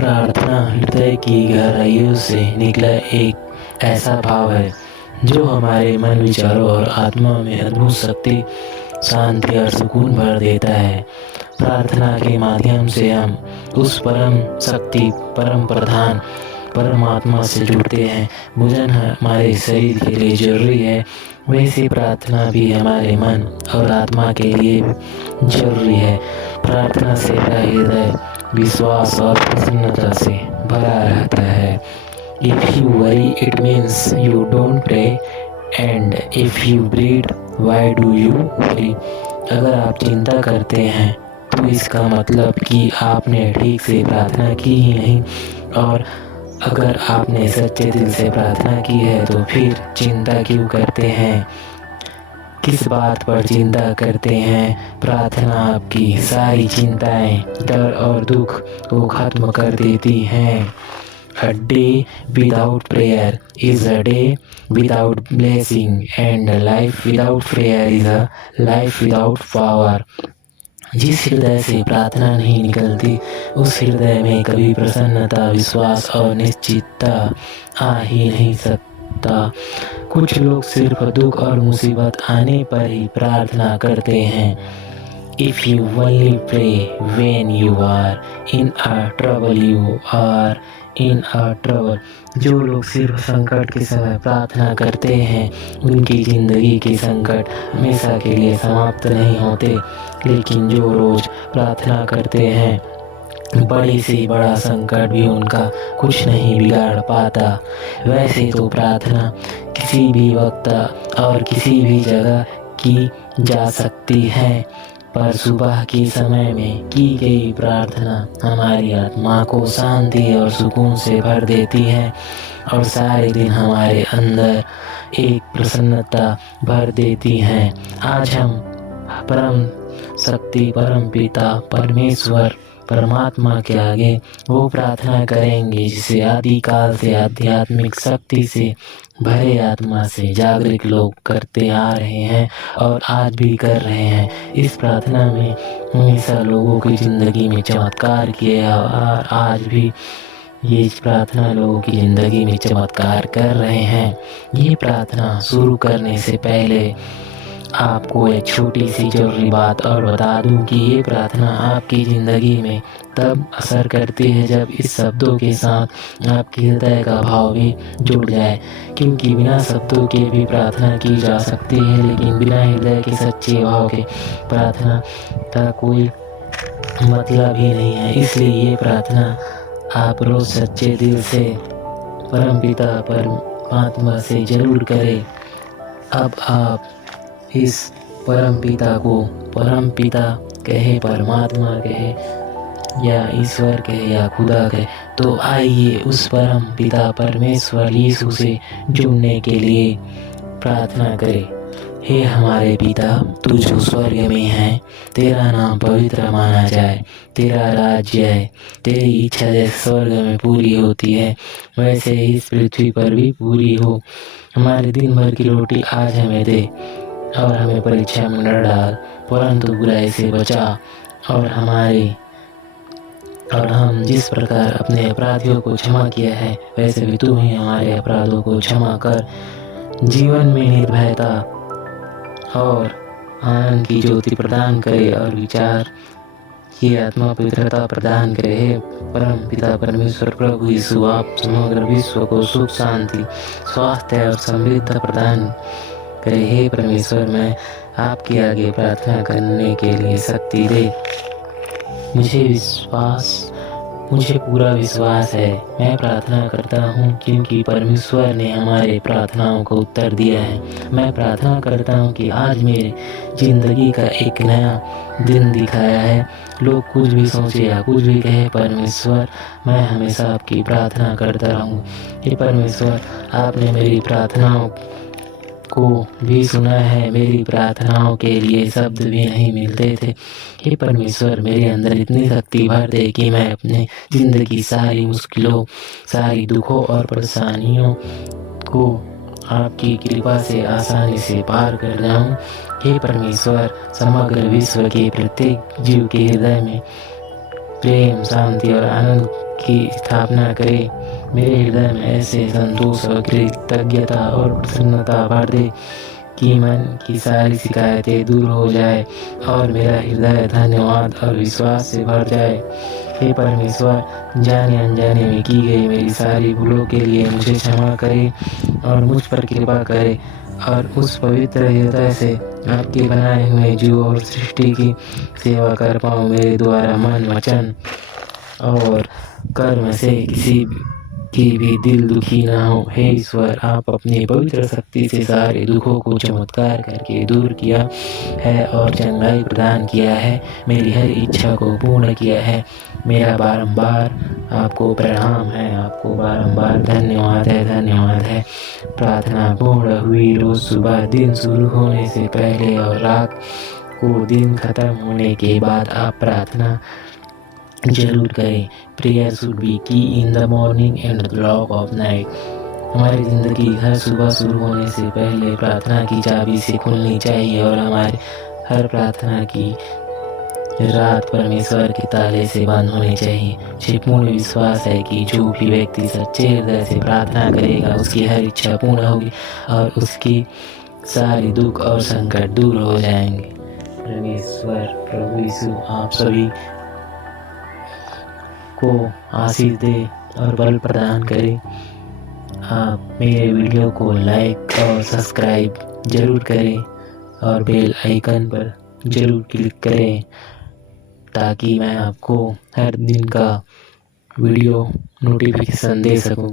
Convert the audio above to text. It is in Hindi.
प्रार्थना हृदय की गहराइयों से निकला एक ऐसा भाव है जो हमारे मन, विचारों और आत्मा में अद्भुत शक्ति, शांति और सुकून भर देता है। प्रार्थना के माध्यम से हम उस परम शक्ति, परम प्रधान परमात्मा से जुड़ते हैं। भोजन हमारे शरीर के लिए जरूरी है, वैसे प्रार्थना भी हमारे मन और आत्मा के लिए जरूरी है। प्रार्थना से हृदय विश्वास और प्रसन्नता से भरा रहता है। If you worry, it means you don't pray, and if you breathe, why do you worry? अगर आप चिंता करते हैं तो इसका मतलब कि आपने ठीक से प्रार्थना की ही नहीं, और अगर आपने सच्चे दिल से प्रार्थना की है तो फिर चिंता क्यों करते हैं? किस बात पर चिंता करते हैं? प्रार्थना आपकी सारी चिंताएं, डर और दुख को खत्म कर देती हैं। A day without prayer is a day without blessing, and a life without prayer is a life without power. जिस हृदय से प्रार्थना नहीं निकलती, उस हृदय में कभी प्रसन्नता, विश्वास और निश्चितता आ ही नहीं सकता। कुछ लोग सिर्फ दुख और मुसीबत आने पर ही प्रार्थना करते हैं। If you only pray when you are in a trouble, you are in a trouble. जो लोग सिर्फ संकट के समय प्रार्थना करते हैं, उनकी जिंदगी के संकट हमेशा के लिए समाप्त नहीं होते। लेकिन जो रोज प्रार्थना करते हैं, बड़े से बड़ा संकट भी उनका कुछ नहीं बिगाड़ पाता। वैसे तो प्रार्थना किसी भी वक्त और किसी भी जगह की जा सकती है, पर सुबह के समय में की गई प्रार्थना हमारी आत्मा को शांति और सुकून से भर देती है और सारे दिन हमारे अंदर एक प्रसन्नता भर देती है। आज हम परम शक्ति, परम पिता परमेश्वर परमात्मा के आगे वो प्रार्थना करेंगे जिसे आदिकाल से आध्यात्मिक शक्ति से भरे आत्मा से जागृत लोग करते आ रहे हैं और आज भी कर रहे हैं। इस प्रार्थना में हमेशा लोगों की ज़िंदगी में चमत्कार किए और आज भी ये प्रार्थना लोगों की ज़िंदगी में चमत्कार कर रहे हैं। ये प्रार्थना शुरू करने से पहले आपको एक छोटी सी जरूरी बात और बता दूं कि ये प्रार्थना आपकी ज़िंदगी में तब असर करती है जब इस शब्दों के साथ आपके हृदय का भाव भी जुड़ जाए, क्योंकि बिना शब्दों के भी प्रार्थना की जा सकती है, लेकिन बिना हृदय के सच्चे भाव के प्रार्थना का कोई मतलब ही नहीं है। इसलिए ये प्रार्थना आप रोज सच्चे दिल से परमपिता परमात्मा से जरूर करें। अब आप इस परमपिता को परमपिता कहे, परमात्मा कहे या ईश्वर कहे या खुदा कहे, तो आइए उस परम पिता परमेश्वर यीशु से जुड़ने के लिए प्रार्थना करें। हे हमारे पिता, तू जो स्वर्ग में है, तेरा नाम पवित्र माना जाए, तेरा राज्य है, तेरी इच्छा जैसे स्वर्ग में पूरी होती है वैसे ही इस पृथ्वी पर भी पूरी हो। हमारे दिन भर की रोटी आज हमें दे और हमें परीक्षा में न डाल, परंतु बुराई से बचा। और हम जिस प्रकार अपने अपराधियों को क्षमा किया है, वैसे भी तू ही हमारे अपराधों को क्षमा कर। जीवन में निर्भयता और आनंद की ज्योति प्रदान करे और विचार की आत्मा पवित्रता प्रदान करे। हे परम पिता परमेश्वर प्रभु यीशु, आप समग्र विश्व को सुख, शांति, स्वास्थ्य और समृद्धि प्रदान करे। हे परमेश्वर, मैं आपके आगे प्रार्थना करने के लिए शक्ति दे। मुझे पूरा विश्वास है। मैं प्रार्थना करता हूँ क्योंकि परमेश्वर ने हमारे प्रार्थनाओं को उत्तर दिया है। मैं प्रार्थना करता हूँ कि आज मेरे ज़िंदगी का एक नया दिन दिखाया है। लोग कुछ भी सोचे या कुछ भी कहे, परमेश्वर मैं हमेशा आपकी प्रार्थना करता रहूँ। हे परमेश्वर, आपने मेरी प्रार्थनाओं को भी सुना है। मेरी प्रार्थनाओं के लिए शब्द भी नहीं मिलते थे। हे परमेश्वर, मेरे अंदर इतनी शक्ति भर दे कि मैं अपने ज़िंदगी सारी मुश्किलों, सारी दुखों और परेशानियों को आपकी कृपा से आसानी से पार कर जाऊं। हे परमेश्वर, समग्र विश्व के प्रत्येक जीव के हृदय में प्रेम, शांति और आनंद की स्थापना करे। मेरे हृदय में ऐसे संतोष और कृतज्ञता और प्रसन्नता भर दे कि मन की सारी शिकायतें दूर हो जाए और मेरा हृदय धन्यवाद और विश्वास से भर जाए। हे परमेश्वर, जाने अनजाने में की गई मेरी सारी भूलों के लिए मुझे क्षमा करे और मुझ पर कृपा करे और उस पवित्र हृदय से आपके बनाए हुए जीव और सृष्टि की सेवा कर पाऊँ। मेरे द्वारा मन, वचन और कर्म से किसी की भी दिल दुखी ना हो। हे ईश्वर, आप अपनी पवित्र शक्ति से सारे दुखों को चमत्कार करके दूर किया है और चंगाई प्रदान किया है। मेरी हर इच्छा को पूर्ण किया है। मेरा बारंबार आपको प्रणाम है, आपको बारंबार धन्यवाद है। प्रार्थना पूर्ण हुई। रोज सुबह दिन शुरू होने से पहले और रात को दिन खत्म होने के बाद आप प्रार्थना जरूर करें। प्रेयर शुड बी की in the morning and the lock of night. हमारी ज़िंदगी हर सुबह शुरू होने से पहले प्रार्थना की चाबी से खुलनी चाहिए और हमारे हर प्रार्थना की रात परमेश्वर के ताले से बंद होनी चाहिए। मुझे पूर्ण विश्वास है कि जो भी व्यक्ति सच्चे हृदय से प्रार्थना करेगा उसकी हर इच्छा पूर्ण होगी और उसकी सारी दुख और संकट दूर हो जाएंगे। परमेश्वर प्रभु यीशु आप सभी को आशीष दे और बल प्रदान करे। आप मेरे वीडियो को लाइक और सब्सक्राइब जरूर करें और बेल आइकन पर जरूर क्लिक करें ताकि मैं आपको हर दिन का वीडियो नोटिफिकेशन दे सकूं।